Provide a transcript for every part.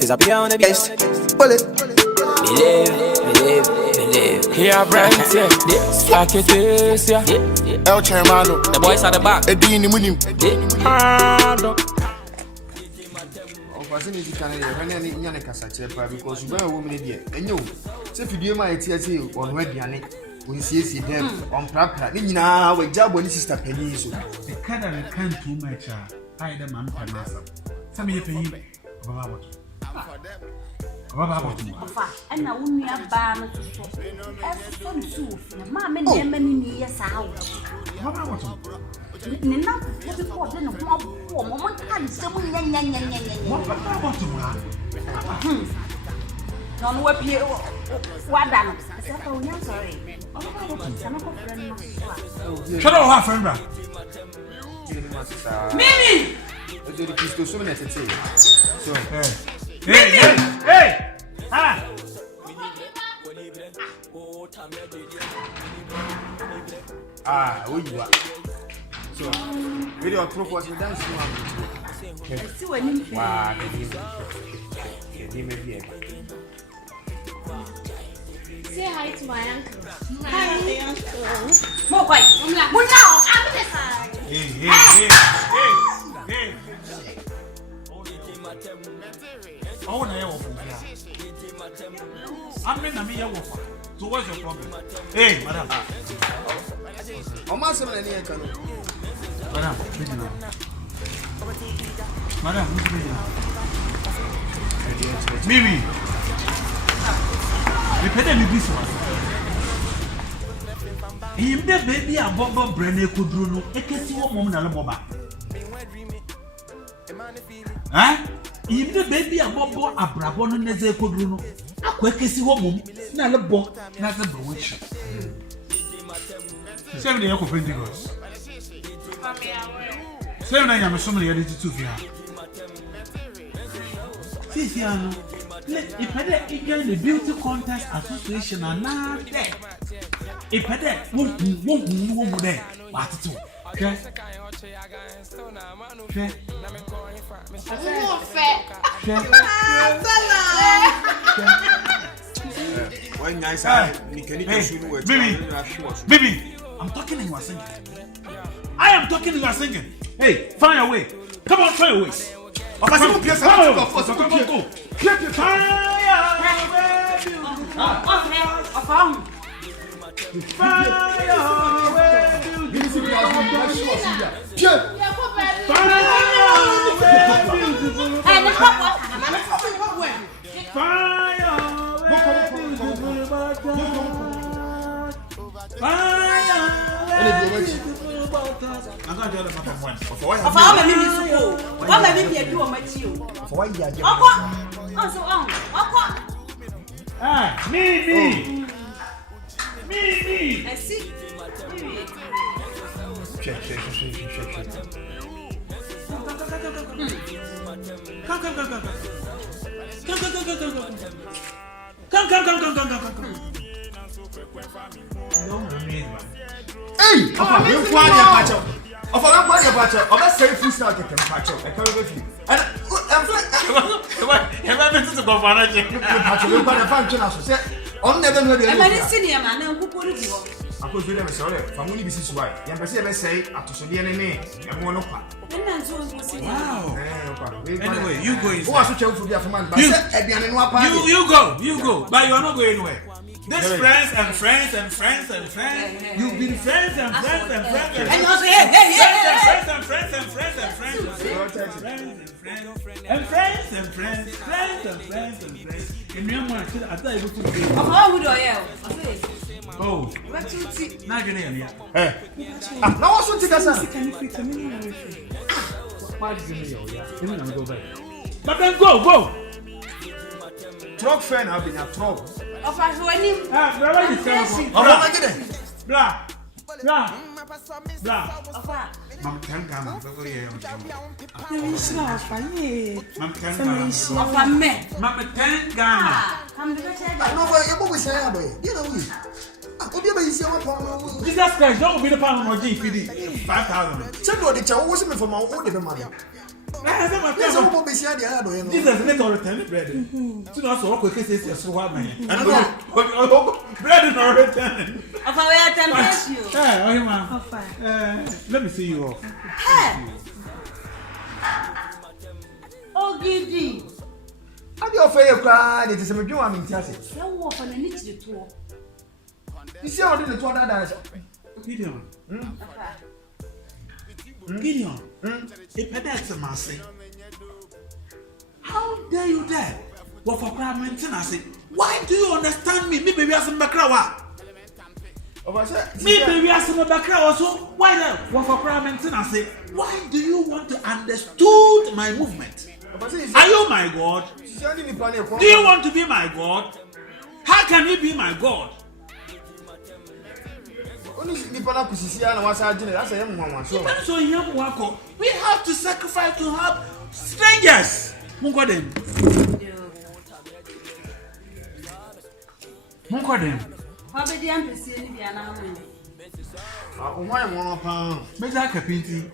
Is up here on the base. Bullet. Believe. Yeah, Brent, yeah. I can taste, yeah. El Chairmano. The boys at the back. Edini Munim. Because you are a woman here. And you, so if you do my TSA on Wedianic, we see them on Praka. Now, we job when this is the penny. The Canada can't too much. I am a man for myself. Some of you pay me. And I won't be a bar to so. Mamma, many years out. Enough before then of one can't someone. Non whip here. What done? Sorry. Shut up, half friend. Mimi! So, Hey! Ah! Who you are? So, video proof was dance. Wow, say hi to my uncle. Hi, uncle. More white. Hey. Oh, no, I'm in a mere wolf. So, what's your problem? Hey, madam. Almost any can. Madam, Mimi. We pay them this one. He made baby a bomb brand could do no. I can see what mom and boba. Huh? He made baby a bomb a brabon and they could do no. I can see what mom, not a book, not a brooch. 7 days of printing us. 7 I am so many edited here. Sisiano. If I did the beauty contest association and not there. If I did, won't there. What to do? Okay? Baby, I'm talking and you are singing. I am talking and you are singing. Hey, find a way. Come on, find a way. Go. Clap your fire. I'm going to do one. What let me do on my chill? Me. I see. Check. Come. Hey! You of a patcher, of a safe food start to patch up. I can't with you. And I'm never heard I'm senior man who put it. I could do them sorry. From when you see why. Young say, after so the enemy, and one of Wow. Anyway, you go. Who was to tell for the man? You go. But you are not going anywhere. This friends. You've been friends. And you say, friends. And you want to I able to be. How would I have? Oh, What you see? now you're here. Now also take us. Why did you go back? But then go. Truck friend have been a trouble. Of our winning. Brother, you say, blah. Mom can come. Of a man. Mama 10 Ghana. Come to the I know what you always say, you know. Jesus Christ, don't be the pound of GPD. 5,000. Check what the chow wasn't for my own money. There's a woman beside the other. Jesus, let all return bread. To not so quick as it's so what man. And bread and all return. Of our temptation. Hey, man. Let me see you off. Oh, Giddy. How do you feel crying? It is a major one in Chelsea. So, what an initiative to You see, I did the 200 dollars. Gideon. Gideon. If that's a massy. How dare you dare? What for crime maintenance? Why do you understand me? Me baby as a bakrawa. Me baby as a bakrawa. So why then? What for crime maintenance? Why do you want to understand my movement? Are you my God? Do you want to be my God? How can you be my God? We have to sacrifice to have strangers. Munkodem. Obedient is in the anonymous. Meja kapinti.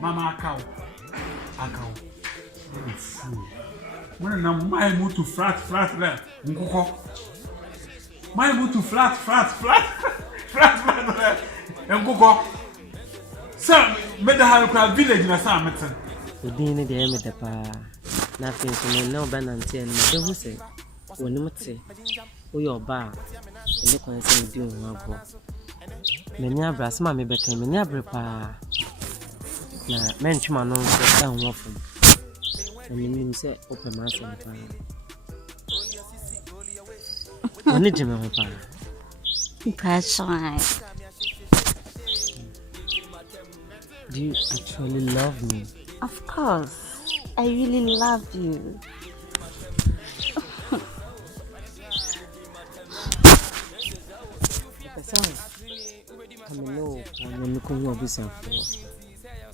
Mama akau. When na my move to flat nkoko. My move to flat nkoko. Sir, me da haru village na sa meten. Odin de me da pa. Na fin so no ba na ntie na de hu se. Woni mute. Wo yo ba. Ele kon se di hu abo. Me nya abra se ma me bekan me nya abre pa. Na men twuma no so e hu ofu. Emi say open my son. When did you know Do you actually love me? Of course. I really love you.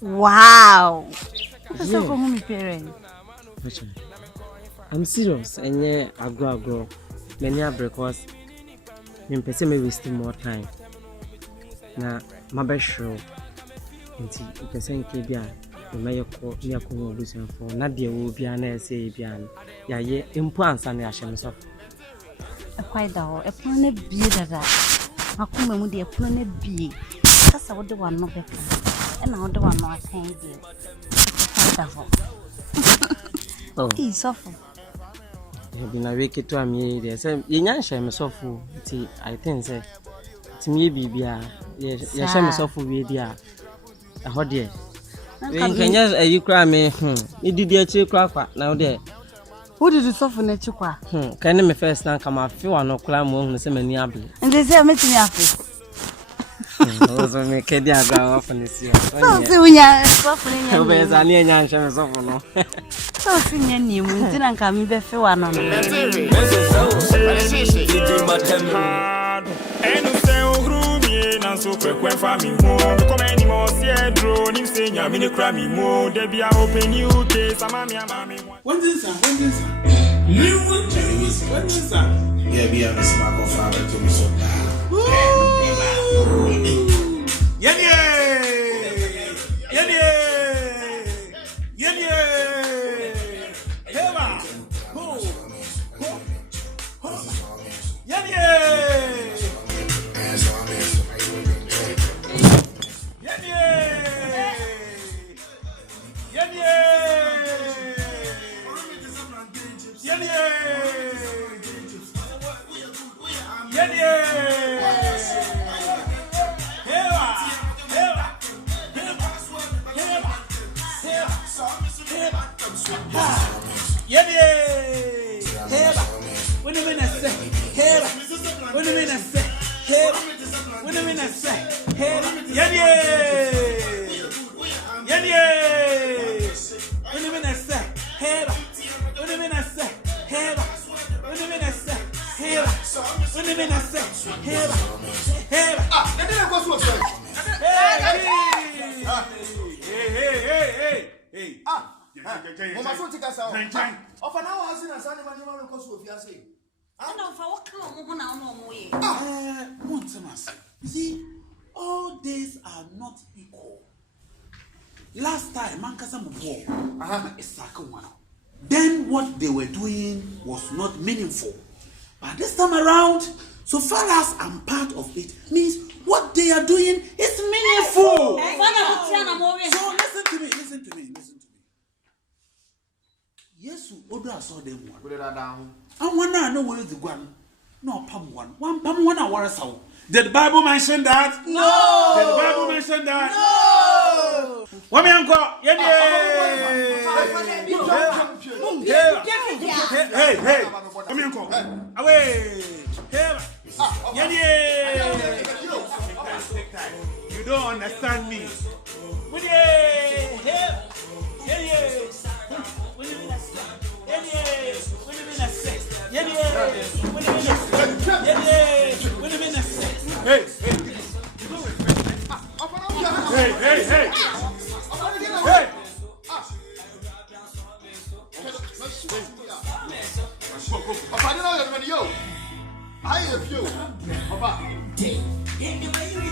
Wow. I'm serious, and yeah, I grow. Many are because I'm wasting more time. Now, my best show. Until you can send Kibia, the mayor called me a conversation for Nadia will be an essay. Ya, implants and the ashes of a quite dull, a planet be that. I come with the planet B. That's what the one not better. And I don't want more time. Oh, he's awful. I've been awake to me. They say, you share myself. I think, say, to me, be yes, share myself with you. I heard you. Can you cry me? You did the crack now there. Who did you suffer in the chukwa? Can you first now come out? Feel no climb on the same able. And they say, meet me happy. Also, make a dear go off on this year. So, we are suffering. There's a near young chance of no. So, singing you, didn't come in the one on so quick family more come anymore see drone him say ya me crammy more they be open you case mama When this yeah be a smack of father to me so all days are not equal. Last time, Nkansah Mbo, then what they were doing was not meaningful. But this time around, so far as I'm part of it, means what they are doing is meaningful. So listen to me. Yes, Oda saw them one. Put it down. I wanna know where is the one. No, palm one. One palm one hour so. Did the Bible mention that? No. Did the Bible mention that? No. Woman, uncle. Hey. Come here, uncle. Away. You don't understand me. Hey.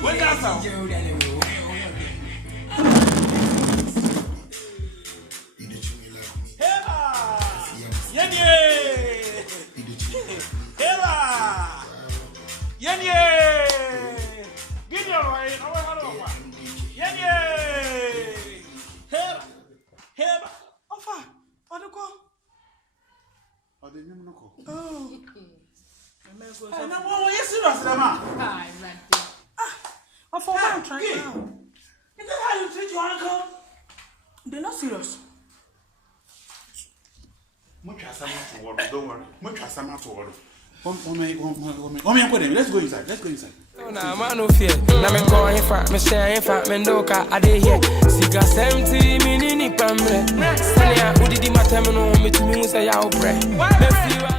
What that sound? Is that how you treat your uncle? They're not serious. Don't worry. Let's go inside. Nah, man, no fear. Now me going for me share for me no car. I dey here. Siga 70 minutes pamre. Sanya, who did the matter me no me to me say ya obre.